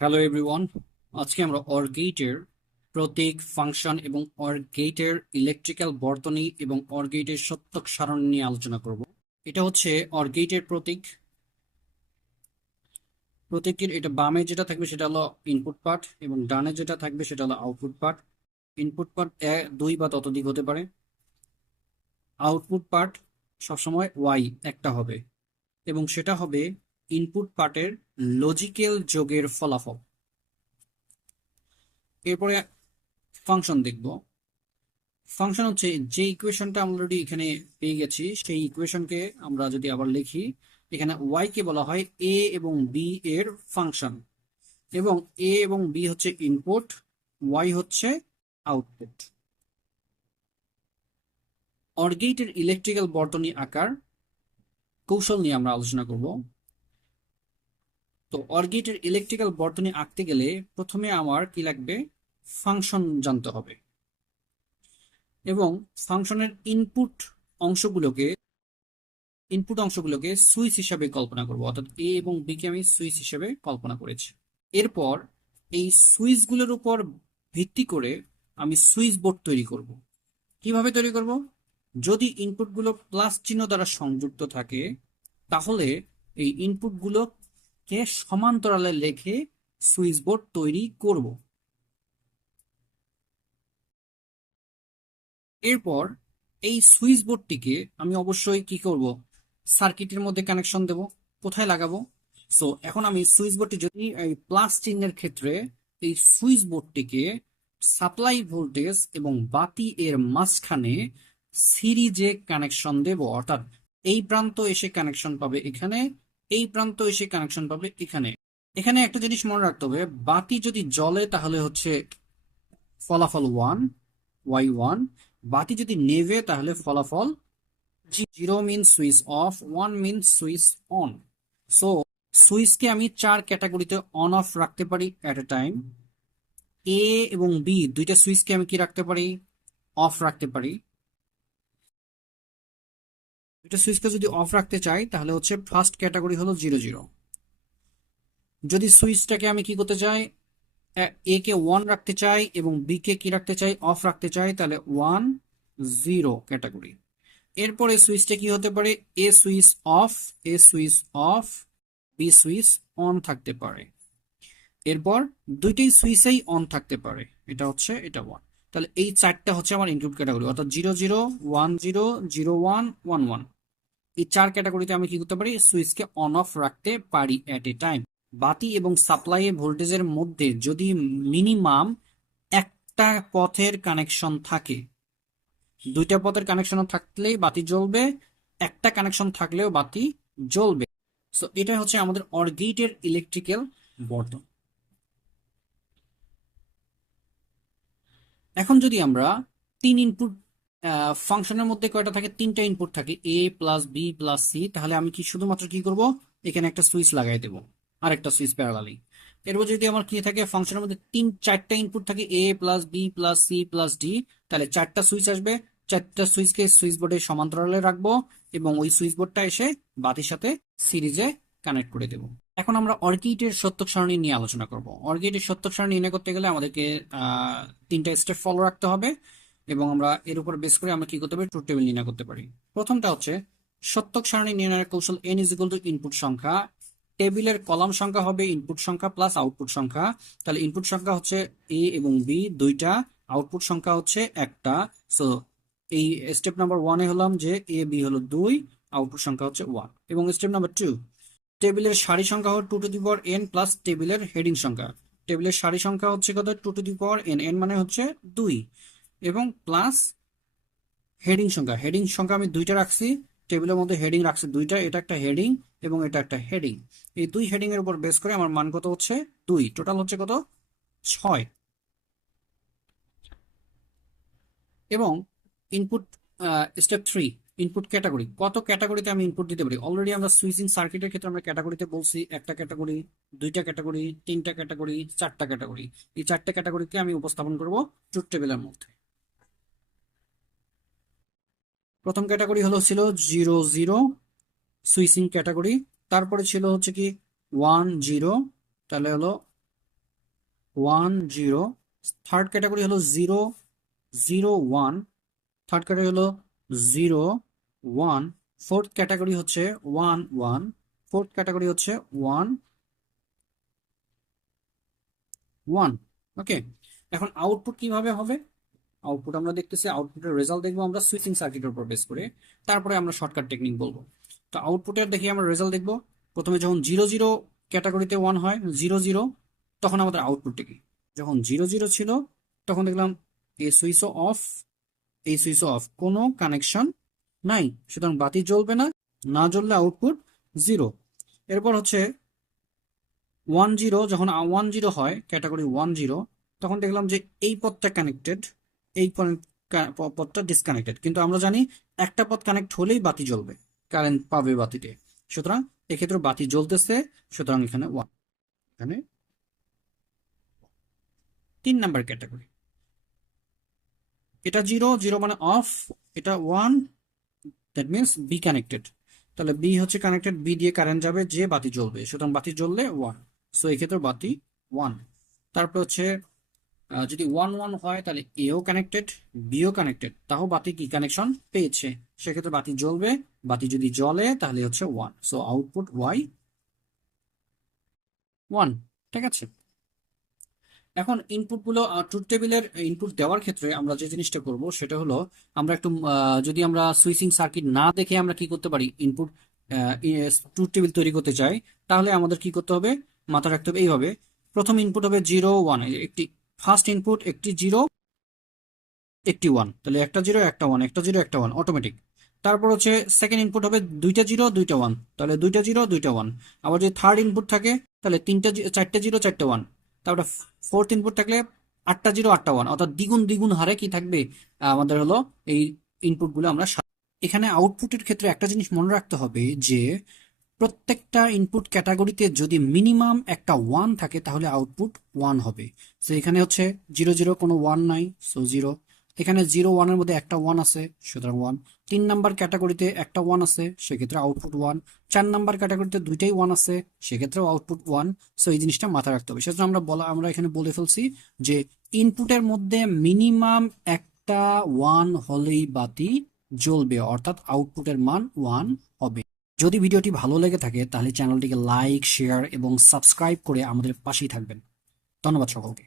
Hello everyone, আজকে আমরা or গেটের প্রতীক, ফাংশন এবং অর গেটের ইলেকট্রিক্যাল বর্তনী এবং অর গেটের সত্যক সারণী নিয়ে আলোচনা করব। এটা হচ্ছে অর গেটের প্রতীক। প্রতীকের এটা বামে যেটা থাকবে সেটা হলো ইনপুট পার্ট এবং ডানে যেটা থাকবে সেটা হলো আউটপুট পার্ট। ইনপুট পার্ট দুই বা ততোধিক হতে পারে। আউটপুট পার্ট সবসময় ওয়াই একটা হবে এবং সেটা হবে ইনপুট পার্টের লজিক্যাল যোগের ফলাফল। এরপরে ফাংশন দেখব। ফাংশন হচ্ছে যে ইকুয়েশনটা আমরা অলরেডি এখানে পেয়ে গেছি, সেই ইকুয়েশনকে আমরা যদি আবার লিখি, এখানে ওয়াই কে বলা হয় এ এবং বি এর ফাংশন, এবং এ এবং বি হচ্ছে ইনপুট, ওয়াই হচ্ছে আউটপুট। অর গেটের ইলেকট্রিক্যাল বর্তনী আকার কৌশল নিয়ে আমরা আলোচনা করব। তো অর গেটের ইলেকট্রিক্যাল বর্তনী আঁকতে গেলে প্রথমে আমার কি লাগবে, ফাংশন জানতে হবে এবং ফাংশনের ইনপুট অংশগুলোকে সুইচ হিসাবে কল্পনা করব, অর্থাৎ এ এবং বি কে আমি সুইচ হিসাবে কল্পনা করেছি। এরপর এই সুইচগুলোর উপর ভিত্তি করে আমি সুইচ বোর্ড তৈরি করব। কিভাবে তৈরি করব? যদি ইনপুটগুলো প্লাস চিহ্ন দ্বারা সংযুক্ত থাকে তাহলে এই ইনপুটগুলোকে সমান্তরালে রেখে সুইচ বোর্ড তৈরি করব। এরপর এই সুইচ বোর্ডটিকে আমি অবশ্যই কি করব, সার্কিটের মধ্যে কানেকশন দেব। কোথায় লাগাবো? সো এখন আমি সুইচ বোর্ডটি যদি এই প্লাস চিহ্নের ক্ষেত্রে এই সুইচ বোর্ডটিকে সাপ্লাই ভোল্টেজ এবং বাতি এর মাঝখানে সিরিজে কানেকশন দেব, অর্থাৎ এই প্রান্ত এসে কানেকশন পাবে এখানে, এই প্রান্ত এসে কানেকশন পাবে এখানে। এখানে একটা জিনিস মনে রাখতে হবে, বাতি যদি জ্বলে তাহলে হচ্ছে ফলাফল ওয়ান, ওয়াই ওয়ান। বাতি যদি নেভে তাহলে ফলাফল zero mean switch off, one mean switch on. So সুইচকে আমি চার ক্যাটাগরিতে অন অফ রাখতে পারি অ্যাট এ টাইম। এ এবং বি দুইটা সুইচকে আমি কি রাখতে পারি, অফ রাখতে পারি। দুইটা সুইচকে যদি অফ রাখতে চাই তাহলে হচ্ছে ফার্স্ট ক্যাটাগরি হলো জিরো জিরো। যদি সুইচটাকে আমি কি করতে চাই, এ কে ওয়ান রাখতে চাই এবং বি কে কি রাখতে চাই, অফ রাখতে চাই, তাহলে ওয়ান জিরো ক্যাটাগরি। এরপরে সুইচটা কি হতে পারে, A switch off, A switch off, B switch on থাকতে পারে। এরপর দুইটাই সুইচেই অন থাকতে পারে, এটা হচ্ছে এটা ওয়ান। তাহলে এই চারটা হচ্ছে আমার ইনক্লুড ক্যাটাগরি, অর্থাৎ zero zero, one zero, zero one, one one. এই চার ক্যাটাগরিতে আমি কি করতে পারি, সুইচকে অন অফ রাখতে পারি অ্যাট এ টাইম। বাতি এবং সাপ্লাই ভোল্টেজের মধ্যে যদি মিনিমাম একটা পথের কানেকশন থাকে, দুইটা পথের কানেকশন থাকলেই বাতি জ্বলবে, একটা কানেকশন থাকলেও বাতি জ্বলবে। সো এটা হচ্ছে আমাদের অর গেটের ইলেকট্রিক্যাল বর্তনী। এখন যদি আমরা তিন ইনপুট ফাংশনের মধ্যে কয়টা থাকে, তিনটা ইনপুট থাকে, A plus B plus C, তাহলে আমি কি শুধুমাত্র কি করব, এখানে একটা সুইচ লাগাই দেবো, আর একটা সুইচ প্যারালালি। এরপর যদি আমার কি থাকে, ফাংশনের মধ্যে চারটা ইনপুট থাকে, A plus B plus C plus D, তাহলে চারটা সুইচ আসবে। চারটা সুইচকে সুইচ বোর্ডের সমান্তরালে রাখবো এবং ওই সুইচ বোর্ডটা এসে বাতির সাথে সিরিজে কানেক্ট করে দেবো। এখন আমরা অর্কিটের সত্যক সারণী নিয়ে আলোচনা করব। অর্কিটের সত্যক সারণী নির্ণয় করতে গেলে আমাদেরকে তিনটা স্টেপ ফলো রাখতে হবে এবং আমরা এর উপর বেস করে আমরা কি করতে পারি, ট্রুথ টেবিল নির্ণয় করতে পারি। প্রথমটা হচ্ছে সত্যক সারণী নির্ণয়ের কৌশল, N is equal to input সংখ্যা, টেবিলের কলাম সংখ্যা হবে ইনপুট সংখ্যা প্লাস আউটপুট সংখ্যা। তাহলে ইনপুট সংখ্যা হচ্ছে এ এবং বি দুইটা, আউটপুট সংখ্যা হচ্ছে একটা। সো এই স্টেপ নাম্বার ওয়ানে হলাম যে এ বি হলো দুই, আউটপুট সংখ্যা হচ্ছে ওয়ান। এবং স্টেপ নাম্বার টু, টেবিলের সারি সংখ্যা হল two to the power n plus টেবিলের হেডিং সংখ্যা। টেবিলের সারি সংখ্যা হচ্ছে কত, two to the power n, n মানে হচ্ছে দুই, এবং প্লাস হেডিং সংখ্যা আমি দুইটা রাখছি, টেবিলের মধ্যে হেডিং রাখছি দুইটা, এটা একটা হেডিং এবং এটা একটা হেডিং। এই দুই হেডিং এর উপর বেস করে আমার মান কত হচ্ছে দুই, টোটাল হচ্ছে কত, ছয়। এবং input step three, input category, কত ক্যাটাগরিতে আমি ইনপুট দিতে পারি। অলরেডি আমরা সুইচিং সার্কিটের ক্ষেত্রে আমরা ক্যাটাগরিতে বলছি, একটা ক্যাটাগরি, দুইটা ক্যাটাগরি, তিনটা ক্যাটাগরি, চারটা ক্যাটাগরি। এই চারটা ক্যাটাগরিকে আমি উপস্থাপন করব ট্রুথ টেবিলের মধ্যে। প্রথম ক্যাটাগরি ছিল জিরো জিরো, সুইচিং ক্যাটাগরি। তারপরে ছিল হচ্ছে কি ওয়ান জিরো, তাহলে হলো 1 0, থার্ড ক্যাটাগরি হলো 0 0 1, থার্ড ক্যাটাগরি হলো 0 1, ফোর্থ ক্যাটাগরি হচ্ছে 1 1, ফোর্থ ক্যাটাগরি হচ্ছে 1 1। ওকে, এখন আউটপুট কিভাবে হবে? আউটপুট আমরা দেখতেছি, আউটপুটের রেজাল্ট দেখবো আমরা সুইচিং সার্কিটের উপর বেস করে, তারপরে আমরা শর্টকাট টেকনিক বলবো। তো আউটপুটের দেখি আমরা রেজাল্ট দেখবো। প্রথমে যখন 0 0 ক্যাটাগরিতে 1 হয়, 0 0, তখন আমাদের আউটপুটটা কি? যখন 0 0 ছিল তখন দেখলাম এই সুইচও অফ, এই সুইচও অফ, কোনো কানেকশন নাই, সুতরাং বাতি জ্বলবে না, না জ্বললে আউটপুট 0। এরপর হচ্ছে 1 0, যখন 1 0 হয় ক্যাটাগরি 1 0, তখন দেখলাম যে এই পথটা কানেক্টেড, এই পথটা ডিসকানেক্টেড, কিন্তু আমরা জানি একটা পথ কানেক্ট হলেই বাতি জ্বলবে, কারেন্ট পাবে বাতিতে, সুতরাং এক্ষেত্রে বাতি জ্বলতেছে, সুতরাং এখানে 1। এখানে 3 নাম্বার ক্যাটাগরি, এটা 0 0 মানে অফ, এটা 1, দ্যাট মিনস বি কানেক্টেড, তাহলে বি হচ্ছে কানেক্টেড, বি দিয়ে কারেন্ট যাবে, যে বাতি জ্বলবে, সুতরাং বাতি জ্বললে 1, সো এই ক্ষেত্রে বাতি 1। তারপর হচ্ছে যদি 1 1 হয় তাহলে এও কানেক্টেড, বিও কানেক্টেড, তাও বাতি কি কানেকশন পেয়েছে, সেক্ষেত্রে বাতি জ্বলবে, বাতি যদি জ্বলে তাহলে হচ্ছে 1, সো আউটপুট ওয়াই 1। ঠিক আছে, এখন ইনপুট গুলো ট্রুথ টেবিলের ইনপুট দেওয়ার ক্ষেত্রে আমরা যে জিনিসটা করব সেটা হলো, আমরা একটু যদি আমরা সুইচিং সার্কিট না দেখে আমরা কি করতে পারি, ইনপুট ট্রুথ টেবিল তৈরি করতে চাই, তাহলে আমাদের কি করতে হবে, মাথা রাখতে হবে এইভাবে। প্রথম ইনপুট হবে 0 1, একটি ফার্স্ট ইনপুট, একটি 0 একটি 1, তাহলে একটা 0 একটা 1, একটা 0 একটা 1 অটোমেটিক। তারপর হচ্ছে সেকেন্ড ইনপুট হবে দুইটা 0 দুইটা 1, তাহলে দুইটা 0 দুইটা 1। আবার যদি থার্ড ইনপুট থাকে তাহলে চারটে 0 চারটে 1। তারপরে ফোর্থ ইনপুট থাকলে আটটা 0 আটটা 1, অর্থাৎ দ্বিগুণ দ্বিগুণ হারে কি থাকবে, আমাদের হলো এই ইনপুট গুলো আমরা এখানে আউটপুটের ক্ষেত্রে একটা জিনিস মনে রাখতে হবে যে প্রত্যেকটা ইনপুট ক্যাটাগরিতে যদি মিনিমাম একটা 1 থাকে তাহলে আউটপুট 1 হবে। তো এখানে হচ্ছে 0 0 কোনো 1 নাই, সো 0। এখানে 0 1 এর মধ্যে একটা 1 আছে, সুতরাং 1। 3 নাম্বার ক্যাটাগরিতে একটা 1 আছে, সেক্ষেত্রে আউটপুট 1। 4 নাম্বার ক্যাটাগরিতে দুইটাই 1 আছে, সেক্ষেত্রেও আউটপুট 1। সো এই জিনিসটা মাথায় রাখতে হবে, সেজন্য আমরা এখানে বলে ফেলছি যে ইনপুটের মধ্যে মিনিমাম একটা 1 হলেই বাতি জ্বলবে, অর্থাৎ আউটপুটের মান 1 হবে। যদি ভিডিওটি ভালো লেগে থাকে তাহলে চ্যানেলটিকে লাইক, শেয়ার এবং সাবস্ক্রাইব করে আমাদের পাশেই থাকবেন। ধন্যবাদ সকলকে।